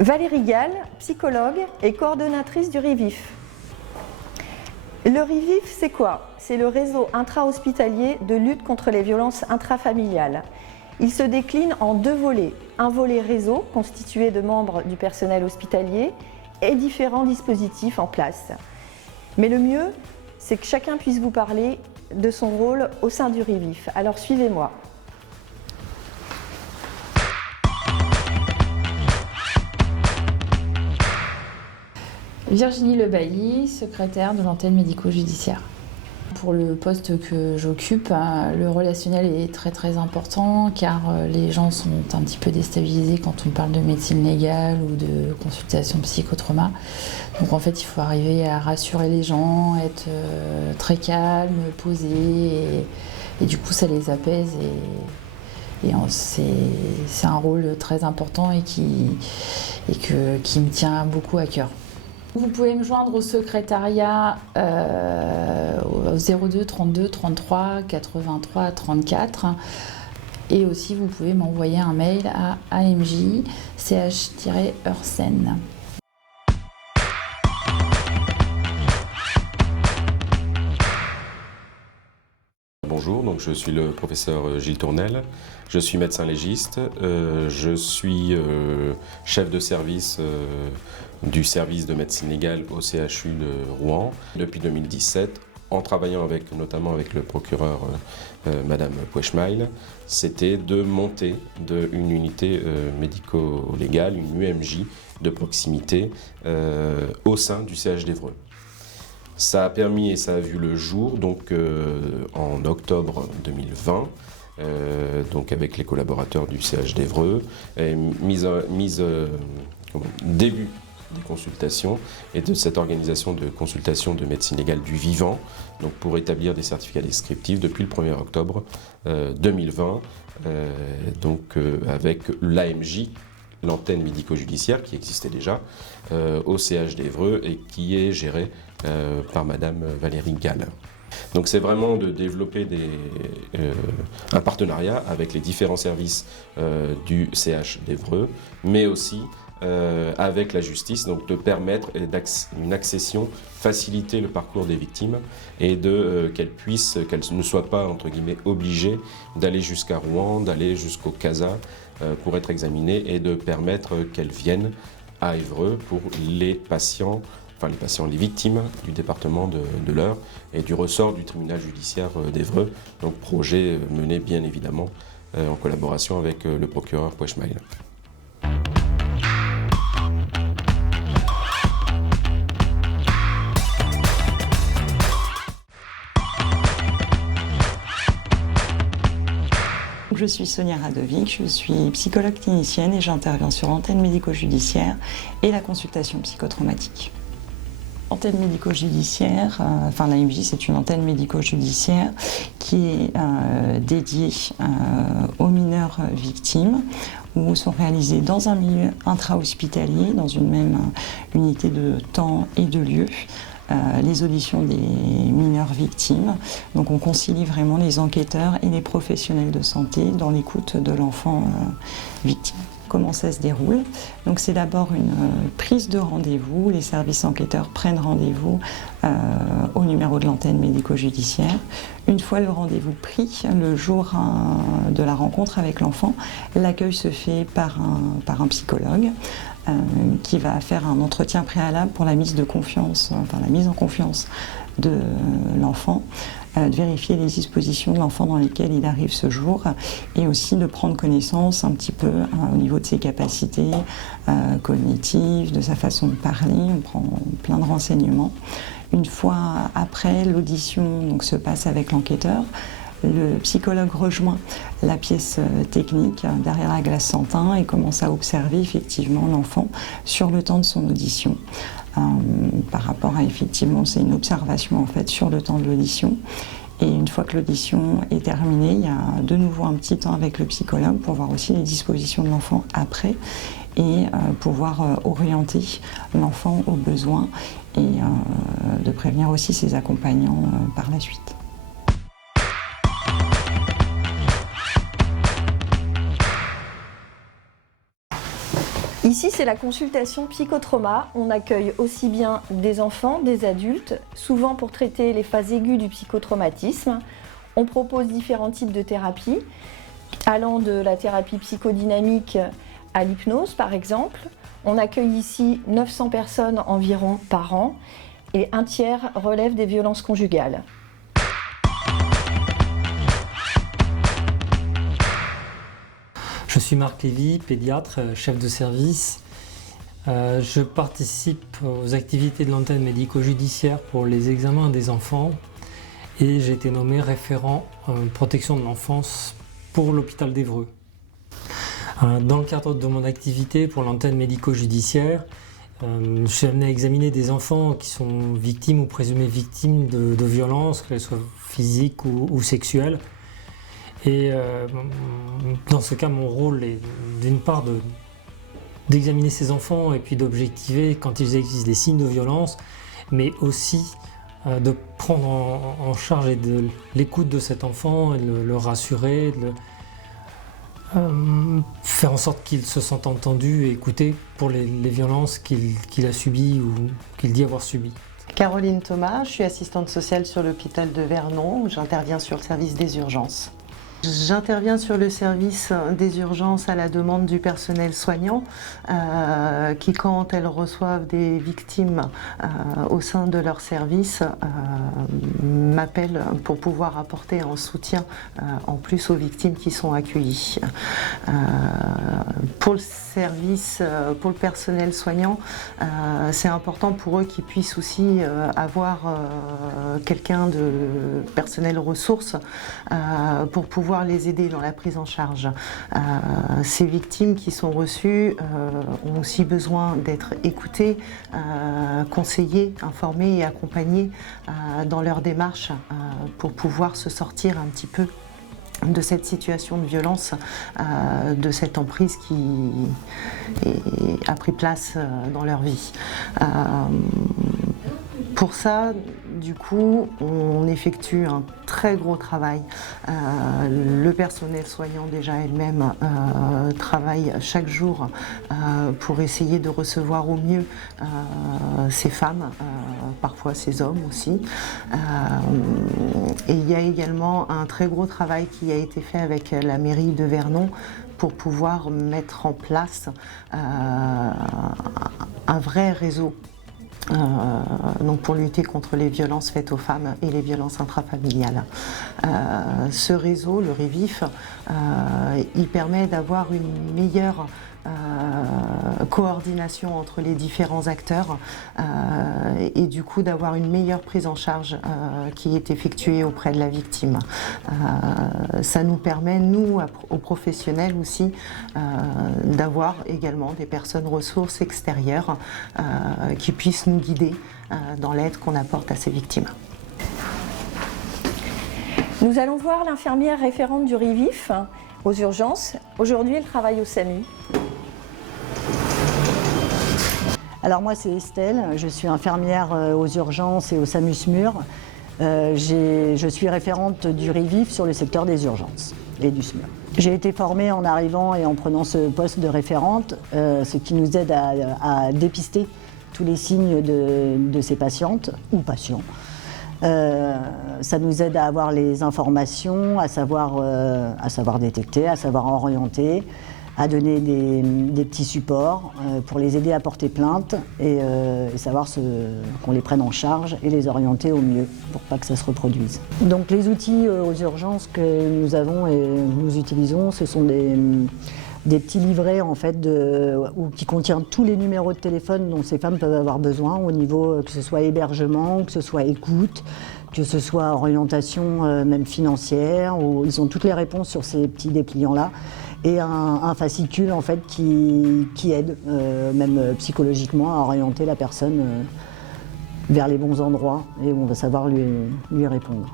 Valérie Gall, psychologue et coordonnatrice du RIVIF. Le RIVIF, c'est quoi? C'est le réseau intra-hospitalier de lutte contre les violences intrafamiliales. Il se décline en deux volets. Un volet réseau, constitué de membres du personnel hospitalier et différents dispositifs en place. Mais le mieux, c'est que chacun puisse vous parler de son rôle au sein du RIVIF. Alors suivez-moi. Virginie Lebailly, secrétaire de l'antenne médico-judiciaire. Pour le poste que j'occupe, le relationnel est très important car les gens sont un petit peu déstabilisés quand on parle de médecine légale ou de consultation psychotrauma. Donc en fait, il faut arriver à rassurer les gens, être très calme, posé et du coup ça les apaise et c'est un rôle très important et qui me tient beaucoup à cœur. Vous pouvez me joindre au secrétariat au 02 32 33 83 34 et aussi vous pouvez m'envoyer un mail à amj-ch-eursen. Bonjour, donc je suis le professeur Gilles Tournel, je suis médecin légiste, je suis chef de service du service de médecine légale au CHU de Rouen depuis 2017, en travaillant notamment avec le procureur Madame Puechmail, c'était de monter une unité médico-légale, une UMJ de proximité au sein du CH d'Évreux. Ça a permis et ça a vu le jour donc, en octobre 2020, donc avec les collaborateurs du CH d'Évreux, début des consultations et de cette organisation de consultation de médecine légale du vivant, donc pour établir des certificats descriptifs depuis le 1er octobre 2020, avec l'AMJ, l'antenne médico-judiciaire qui existait déjà au CH d'Évreux et qui est gérée par Madame Valérie Gall. Donc c'est vraiment de développer un partenariat avec les différents services du CH d'Évreux, mais aussi avec la justice, donc de permettre une accession, faciliter le parcours des victimes et qu'elles ne soient pas entre guillemets obligées d'aller jusqu'à Rouen, d'aller jusqu'au CASA pour être examinées et de permettre qu'elles viennent à Évreux pour les victimes du département de l'Eure et du ressort du tribunal judiciaire d'Évreux, donc projet mené bien évidemment en collaboration avec le procureur Puechmail. Je suis Sonia Radovic, je suis psychologue clinicienne et j'interviens sur l'antenne médico-judiciaire et la consultation psychotraumatique. L'antenne médico-judiciaire, l'AMJ c'est une antenne médico-judiciaire qui est dédiée aux mineurs victimes où sont réalisés dans un milieu intra-hospitalier, dans une même unité de temps et de lieu, les auditions des mineurs victimes. Donc on concilie vraiment les enquêteurs et les professionnels de santé dans l'écoute de l'enfant victime. Comment ça se déroule? Donc c'est d'abord une prise de rendez-vous. Les services enquêteurs prennent rendez-vous au numéro de l'antenne médico-judiciaire. Une fois le rendez-vous pris, le jour de la rencontre avec l'enfant, l'accueil se fait par un psychologue qui va faire un entretien préalable pour la mise en confiance de l'enfant, de vérifier les dispositions de l'enfant dans lesquelles il arrive ce jour et aussi de prendre connaissance un petit peu au niveau de ses capacités cognitives, de sa façon de parler. On prend plein de renseignements. Une fois après, l'audition donc, se passe avec l'enquêteur. Le psychologue rejoint la pièce technique derrière la glace sans teint et commence à observer effectivement l'enfant sur le temps de son audition. Par rapport à effectivement, c'est une observation en fait sur le temps de l'audition. Et une fois que l'audition est terminée, il y a de nouveau un petit temps avec le psychologue pour voir aussi les dispositions de l'enfant après et pouvoir orienter l'enfant aux besoins et de prévenir aussi ses accompagnants par la suite. Ici, c'est la consultation psychotrauma. On accueille aussi bien des enfants, des adultes, souvent pour traiter les phases aiguës du psychotraumatisme. On propose différents types de thérapies, allant de la thérapie psychodynamique à l'hypnose, par exemple. On accueille ici 900 personnes environ par an et un tiers relève des violences conjugales. Je suis Marc Lévy, pédiatre, chef de service. Je participe aux activités de l'antenne médico-judiciaire pour les examens des enfants et j'ai été nommé référent protection de l'enfance pour l'hôpital d'Évreux. Dans le cadre de mon activité pour l'antenne médico-judiciaire, je suis amené à examiner des enfants qui sont victimes ou présumées victimes de violences, qu'elles soient physiques ou sexuelles. Et dans ce cas, mon rôle est d'une part d'examiner ces enfants et puis d'objectiver quand ils existent des signes de violence, mais aussi de prendre en charge et de l'écoute de cet enfant, et de le rassurer, de faire en sorte qu'il se sente entendu et écouté pour les violences qu'il a subies ou qu'il dit avoir subies. Caroline Thomas, je suis assistante sociale sur l'hôpital de Vernon, où j'interviens sur le service des urgences. J'interviens sur le service des urgences à la demande du personnel soignant qui, quand elles reçoivent des victimes au sein de leur service, m'appellent pour pouvoir apporter un soutien en plus aux victimes qui sont accueillies. Pour le service, pour le personnel soignant, c'est important pour eux qu'ils puissent aussi avoir quelqu'un de personnel ressources pour pouvoir les aider dans la prise en charge. Ces victimes qui sont reçues ont aussi besoin d'être écoutées, conseillées, informées et accompagnées dans leur démarche pour pouvoir se sortir un petit peu de cette situation de violence, de cette emprise qui a pris place dans leur vie. Pour ça, du coup, on effectue un très gros travail. Le personnel soignant déjà elle-même travaille chaque jour pour essayer de recevoir au mieux ces femmes, parfois ces hommes aussi. Et il y a également un très gros travail qui a été fait avec la mairie de Vernon pour pouvoir mettre en place un vrai réseau donc pour lutter contre les violences faites aux femmes et les violences intrafamiliales. Ce réseau, le REVIF, il permet d'avoir une meilleure coordination entre les différents acteurs et du coup d'avoir une meilleure prise en charge qui est effectuée auprès de la victime. Ça nous permet, nous, aux professionnels aussi, d'avoir également des personnes ressources extérieures qui puissent nous guider dans l'aide qu'on apporte à ces victimes. Nous allons voir l'infirmière référente du REVIF aux urgences. Aujourd'hui, elle travaille au SAMU. Alors moi c'est Estelle, je suis infirmière aux urgences et au SAMU SMUR. Je suis référente du REVIF sur le secteur des urgences et du SMUR. J'ai été formée en arrivant et en prenant ce poste de référente, ce qui nous aide à dépister tous les signes de ces patientes ou patients. Ça nous aide à avoir les informations, à savoir détecter, à savoir orienter, à donner des petits supports pour les aider à porter plainte et savoir qu'on les prenne en charge et les orienter au mieux pour pas que ça se reproduise. Donc les outils aux urgences que nous avons et nous utilisons, ce sont des petits livrets en fait qui contiennent tous les numéros de téléphone dont ces femmes peuvent avoir besoin au niveau que ce soit hébergement, que ce soit écoute, que ce soit orientation même financière. Ils ont toutes les réponses sur ces petits dépliants-là. Et un fascicule en fait qui aide même psychologiquement à orienter la personne vers les bons endroits et où on va savoir lui répondre.